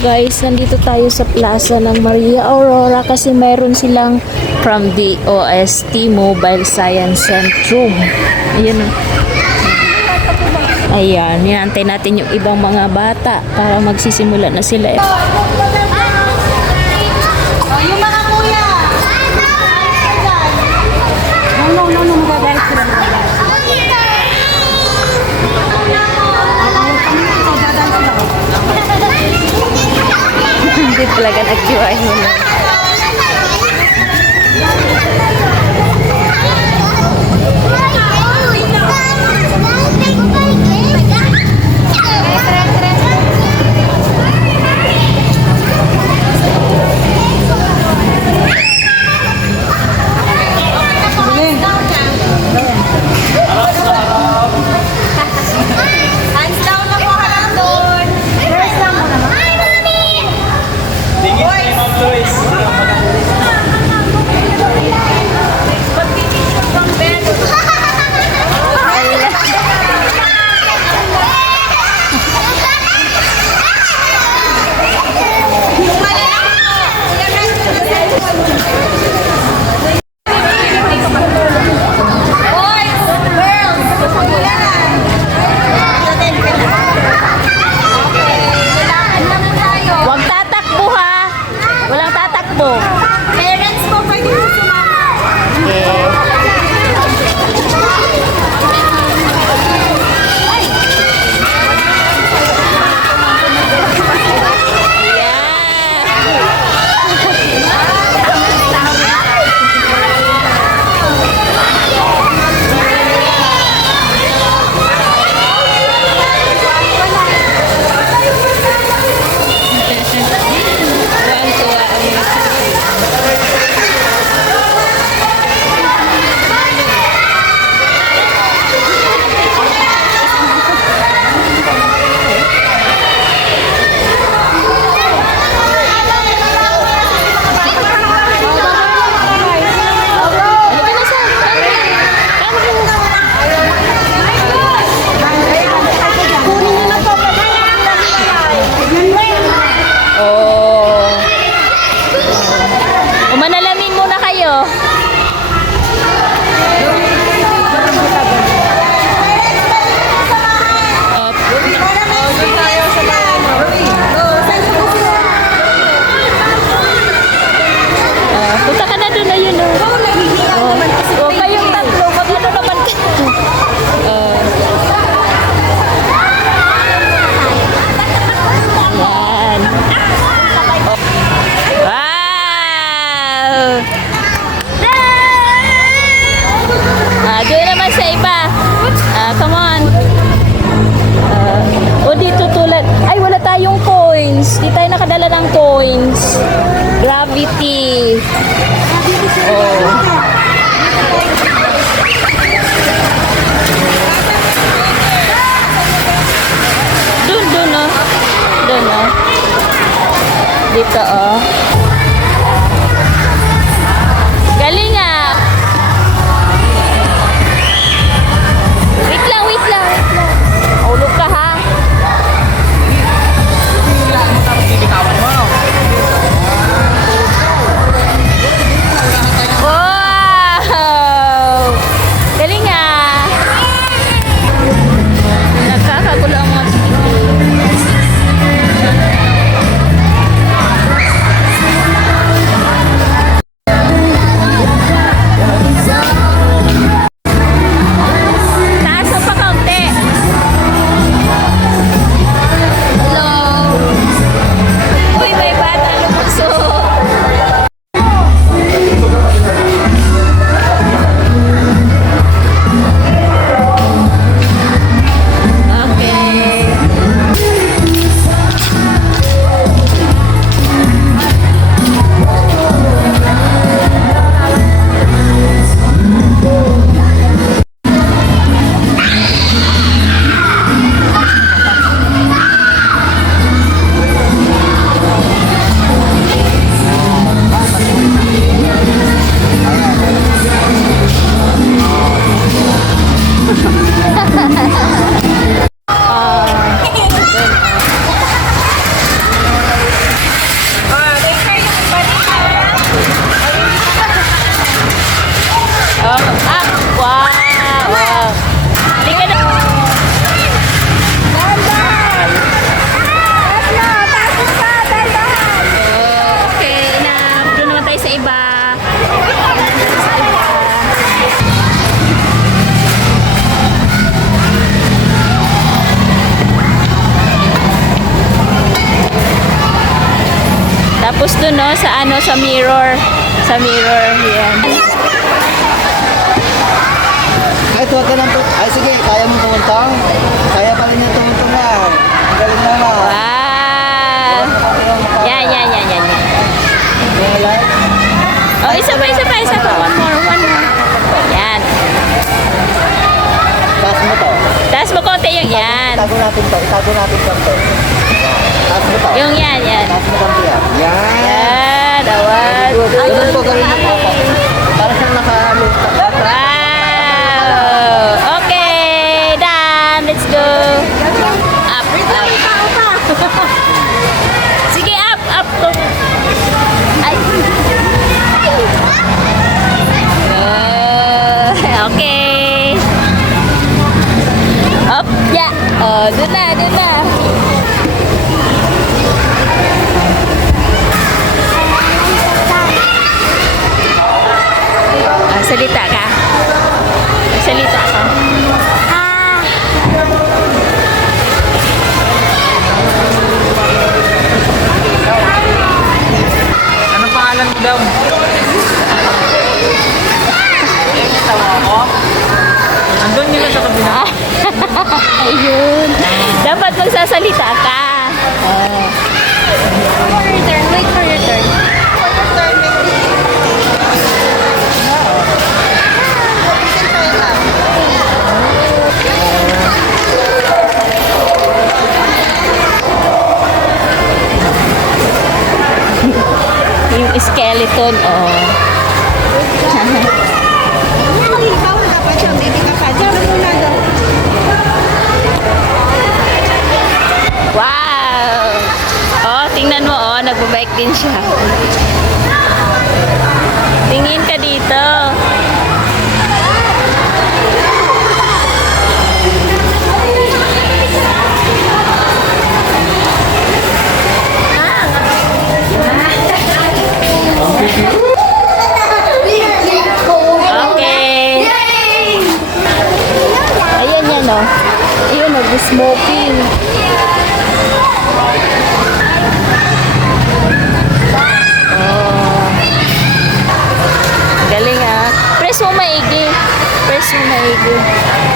guys, nandito tayo sa plaza ng Maria Aurora kasi mayroon silang from the OST Mobile Science Centrum. Ayan o. Ayan, hinantay natin yung ibang mga bata para magsisimula na sila. Eh. Talagang nagtiwahin na. Uh-oh. No, sa ano, sa mirror. Sa mirror, yan. Ay, tuwag ka lang to. Ay, sige, kaya mo tumuntong? Kaya pa rin yung tumuntong na. Ang galing na na. Wow! Yan, yan, yan, yan, yan. Oh, isa pa, isa pa, isa pa. One more, one more. Yan. Taas mo to. Taas mo konti yung yan. Natin to. Itago natin to. Taas mo to. Yung yan, yan. Taas mo konti yan. Yan. Yan, awas. Ganun po ng papa. Para siyang naka-look. Up, ya. Oh, dun na, dun na. Ah. Salita Ayun. Dapat magsasalita ka. Oh. Your turn. Wait for your turn. Yung skeleton, oh. Ikaw dapat siya. Baby Nagbabike din siya. Tingin ka dito. Okay. Ayan yan, oh. Ayun, nag-smoking. Oh. Maigi. Press mo maigi.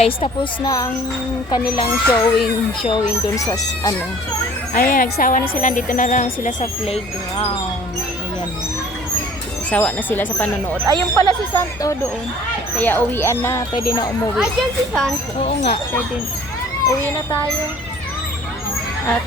Guys, tapos na ang kanilang showing, showing dun sa, ano. Ayan, nagsawa na sila. Dito na lang sila sa playground. Ayan. Sawa na sila sa panonood. Ayun pala si Santo doon. Kaya uwian na. Pwede na umuwi. Diyan si San. Oo nga, pwede. Uwi na tayo. At